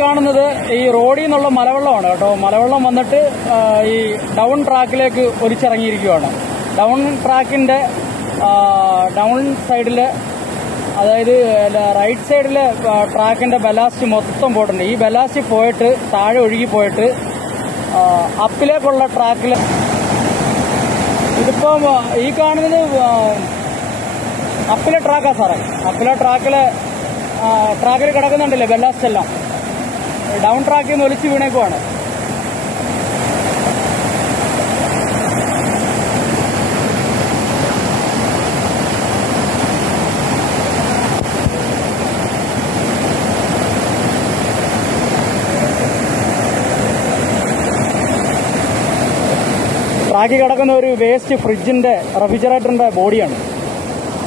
കാണുന്നത് ഈ റോഡിൽ നിന്നുള്ള മലവെള്ളമാണ് കേട്ടോ. മലവെള്ളം വന്നിട്ട് ഈ ഡൗൺ ട്രാക്കിലേക്ക് ഒലിച്ചിറങ്ങിയിരിക്കുകയാണ്. ഡൗൺ ട്രാക്കിന്റെ ഡൗൺ സൈഡിൽ അതായത് റൈറ്റ് സൈഡിലെ ട്രാക്കിന്റെ ബലാസ്റ്റ് മൊത്തം പോയിട്ടുണ്ട്. ഈ ബലാസ്റ്റ് പോയിട്ട് താഴെ ഒഴുകി പോയിട്ട് അപ്പിലേക്കുള്ള ട്രാക്കിൽ ഇതിപ്പം ഈ കാണുന്നത് അപ്പിലെ ട്രാക്കാ സാറേ. അപ്പിലെ ട്രാക്കിൽ ട്രാക്കിൽ കിടക്കുന്നുണ്ടല്ലേ ബെല്ലാസ്റ്റ് എല്ലാം ഡൗൺ ട്രാക്കിൽ നിന്ന് ഒലിച്ച് വീണേക്കുവാണ്. ട്രാക്കിൽ കിടക്കുന്ന ഒരു വേസ്റ്റ് ഫ്രിഡ്ജിന്റെ റെഫ്രിജറേറ്ററിന്റെ ബോഡിയാണ്.